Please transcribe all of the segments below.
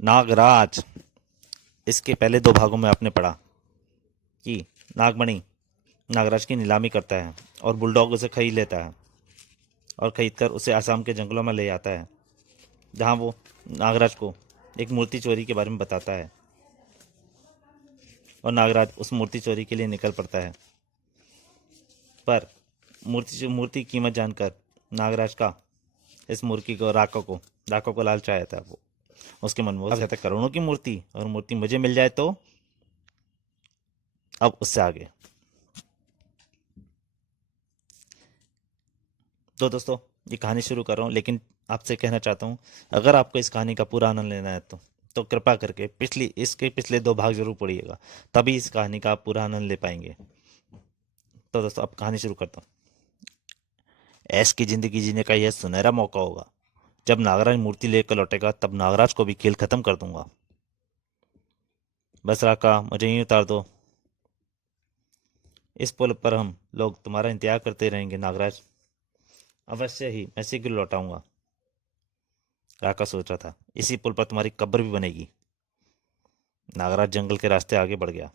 नागराज। इसके पहले दो भागों में आपने पढ़ा कि नागमणि नागराज की नीलामी करता है और बुलडॉग उसे खरीद लेता है और खरीदकर उसे आसाम के जंगलों में ले जाता है, जहाँ वो नागराज को एक मूर्ति चोरी के बारे में बताता है और नागराज उस मूर्ति चोरी के लिए निकल पड़ता है। पर मूर्ति की कीमत जानकर नागराज का इस मूर्ति को राको को लालच आया था। वो उसके मन में वो कहता है करोड़ों की मूर्ति, और मूर्ति मुझे मिल जाए तो। अब उससे आगे तो दोस्तों ये कहानी शुरू कर रहा हूँ, लेकिन आपसे कहना चाहता हूँ अगर आपको इस कहानी का पूरा आनंद लेना है तो कृपा करके इसके पिछले दो भाग जरूर पढ़िएगा, तभी इस कहानी का आप पूरा आनंद ले पाएंगे। तो दोस्तों अब कहानी शुरू करता हूँ। ऐश की जिंदगी जीने का यह सुनहरा मौका होगा। जब नागराज मूर्ति लेकर लौटेगा तब नागराज को भी खेल खत्म कर दूंगा। बस राका, मुझे यहीं उतार दो। इस पुल पर हम लोग तुम्हारा इंतजार करते रहेंगे नागराज। अवश्य ही, मैं शीघ्र लौटाऊंगा। राका सोच रहा था इसी पुल पर तुम्हारी कब्र भी बनेगी। नागराज जंगल के रास्ते आगे बढ़ गया।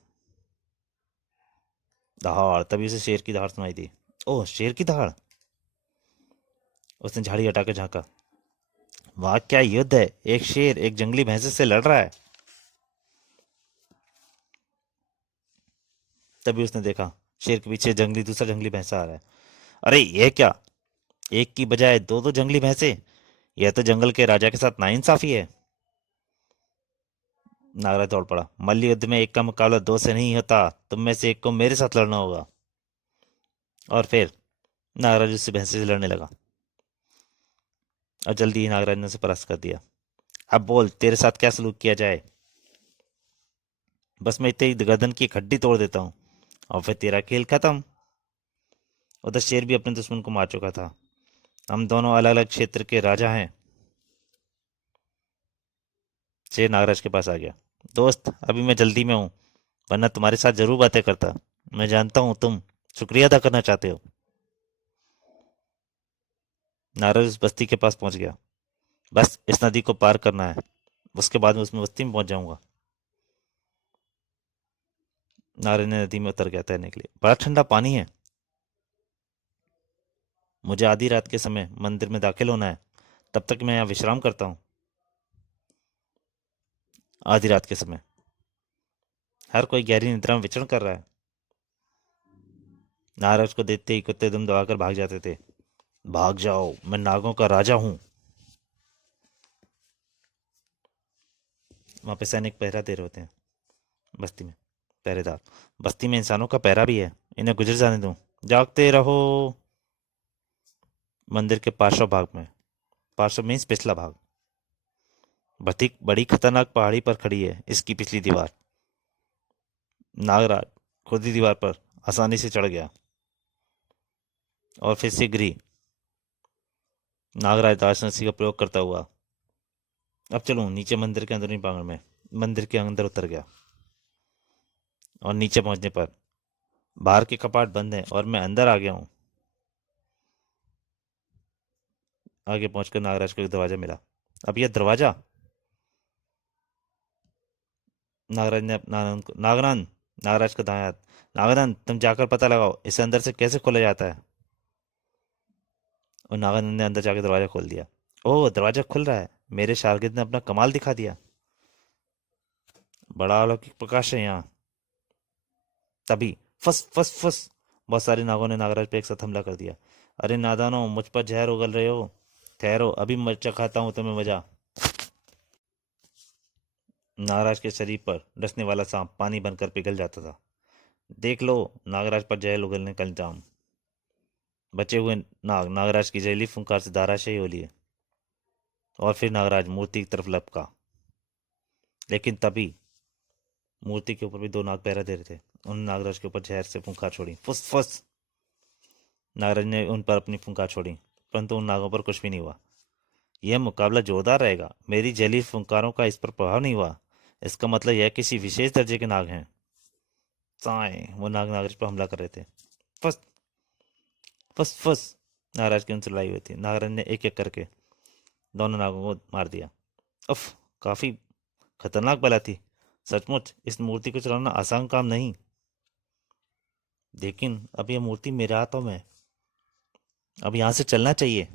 दहाड़, तभी उसे शेर की दहाड़ सुनाई दी। ओह, शेर की दहाड़। उसने झाड़ी हटाकर झांका। वाह, क्या युद्ध है! एक शेर एक जंगली भैंसे से लड़ रहा है। तभी उसने देखा शेर के पीछे दूसरा जंगली भैंसा आ रहा है। अरे ये क्या! एक की बजाय दो दो जंगली भैंसे! यह तो जंगल के राजा के साथ नाइंसाफी है। नागराज दौड़ पड़ा। मल्ल युद्ध में एक का मुकाबला दो से नहीं होता, तुम में से एक को मेरे साथ लड़ना होगा। और फिर नागराज उससे भैंसे से लड़ने लगा और जल्दी ही नागराज ने उसे परास्त कर दिया। अब बोल, तेरे साथ क्या सलूक किया जाए? बस मैं तेरी गर्दन की एक हड्डी तोड़ देता हूँ और फिर तेरा खेल खत्म। उधर शेर भी अपने दुश्मन को मार चुका था। हम दोनों अलग अलग क्षेत्र के राजा हैं। शेर नागराज के पास आ गया। दोस्त, अभी मैं जल्दी में हूँ, वरना तुम्हारे साथ जरूर बातें करता। मैं जानता हूँ तुम शुक्रिया अदा करना चाहते हो। नागराज उस बस्ती के पास पहुंच गया। बस इस नदी को पार करना है, उसके बाद मैं उसमें बस्ती में पहुंच जाऊंगा। नागराज ने नदी में उतर गया तैरने के लिए। बड़ा ठंडा पानी है। मुझे आधी रात के समय मंदिर में दाखिल होना है, तब तक मैं यहाँ विश्राम करता हूँ। आधी रात के समय हर कोई गहरी निद्रा में विचरण कर रहा है। नारद को देखते ही कुत्ते दुम दबाकर भाग जाते थे। भाग जाओ, मैं नागों का राजा हूँ। वहां पे सैनिक पहरा दे रहे होते हैं बस्ती में। पहरेदार। बस्ती में इंसानों का पहरा भी है, इन्हें गुजर जाने दो। जागते रहो। मंदिर के पार्श्व मीन्स पिछला भाग। बड़ी बड़ी खतरनाक पहाड़ी पर खड़ी है इसकी पिछली दीवार। नागराज खुद ही दीवार पर आसानी से चढ़ गया और फिर शीघ्र ही नागराज दासनसी का प्रयोग करता हुआ अब चलूं नीचे मंदिर के अंदरूनी प्रांगण में मंदिर के अंदर उतर गया। और नीचे पहुंचने पर बाहर के कपाट बंद हैं और मैं अंदर आ गया हूँ। आगे पहुंचकर नागराज को एक दरवाजा मिला। अब यह दरवाजा! नागराज ने नागरान नागराज का दायां हाथ। नागरान, तुम जाकर पता लगाओ इसे अंदर से कैसे खोला जाता है। और नागरान ने अंदर जाकर दरवाजा खोल दिया। ओह, दरवाजा खुल रहा है! मेरे शागिर्द ने अपना कमाल दिखा दिया। बड़ा अलौकिक प्रकाश है यहाँ। तभी फस फस फस बहुत सारे नागों ने नागराज पे एक साथ हमला कर दिया। अरे नादानो, मुझ पर जहर उगल रहे हो? ठहरो, अभी मैं चखाता हूँ तुम्हें मजा। नागराज के शरीर पर डसने वाला सांप पानी बनकर पिघल जाता था। देख लो, नागराज पर जहर उगलने का इल्जाम। बचे हुए नागराज की जहरीली फुंकार से धाराशायी हो लिए। और फिर नागराज मूर्ति की तरफ लपका। लेकिन तभी मूर्ति के ऊपर भी दो नाग पहरा दे रहे थे। उन नागराज के ऊपर जहर से फुंकार छोड़ी। फुस फुस। नागराज ने उन पर अपनी फुंकार छोड़ी, परंतु उन नागों पर कुछ भी नहीं हुआ। यह मुकाबला जोरदार रहेगा। मेरी जली फुंकारों का इस पर प्रभाव नहीं हुआ। इसका मतलब यह किसी विशेष दर्जे के नाग हैं। साए वो नाग नागराज पर हमला कर रहे थे। फस फस फस। नागराज की उनसे लड़ाई हुई थी। नागराज ने एक एक करके दोनों नागों को मार दिया। उफ, काफी खतरनाक बला थी। सचमुच इस मूर्ति को चलाना आसान काम नहीं। लेकिन अब यह मूर्ति मेरे हाथों में है। अब यहाँ से चलना चाहिए।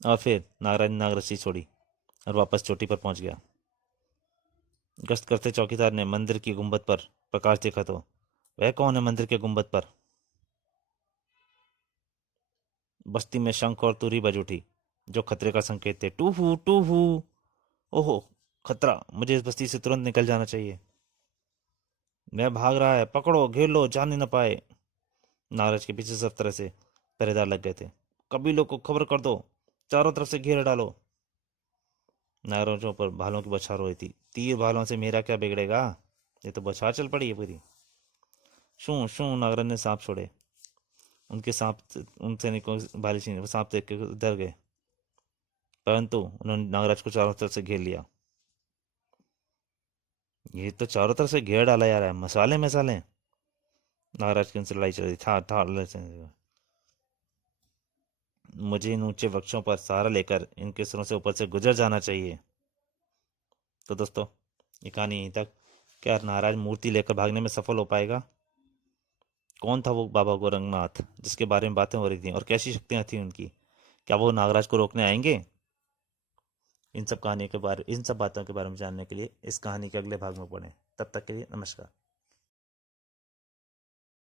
और फिर नागराज ने नागरस्सी छोड़ी और वापस चोटी पर पहुंच गया। गश्त करते चौकीदार ने मंदिर की गुंबद पर प्रकाश देखा तो वह कौन है मंदिर के गुंबद पर? बस्ती में शंख और तुरी बज उठी, जो खतरे का संकेत थे। टूहू टूहू। ओहो, खतरा! मुझे इस बस्ती से तुरंत निकल जाना चाहिए। मैं भाग रहा है, पकड़ो, घेर लो, जाने न पाए। नागराज के पीछे सब तरह से पहरेदार लग गए थे। कबीलों को खबर कर दो, चारों तरफ से घेर डालो। नागराजों पर भालों की बौछार हो रही थी। तीर भालों से मेरा क्या बिगड़ेगा, ये तो बौछार चल पड़ी है पूरी। शू शू नागराज ने सांप छोड़े। उनके सांप उन सैनिकों भाली छीन वो सांप देख के डर गए, परंतु उन्होंने नागराज को चारों तरफ से घेर लिया। ये तो चारों तरफ से घेर डाला जा रहा है, मसाले मसाले। नागराज की उनसे लड़ाई चल रही था था मुझे इन ऊंचे वृक्षों पर सहारा लेकर इनके सिरों से ऊपर से गुजर जाना चाहिए। तो दोस्तों, ये कहानी यहीं तक। क्या नागराज मूर्ति लेकर भागने में सफल हो पाएगा? कौन था वो बाबा गोरखनाथ जिसके बारे में बातें हो रही थी, और कैसी शक्तियां थी उनकी? क्या वो नागराज को रोकने आएंगे? इन सब बातों के बारे में जानने के लिए इस कहानी के अगले भाग में पढ़ें। तब तक के लिए नमस्कार।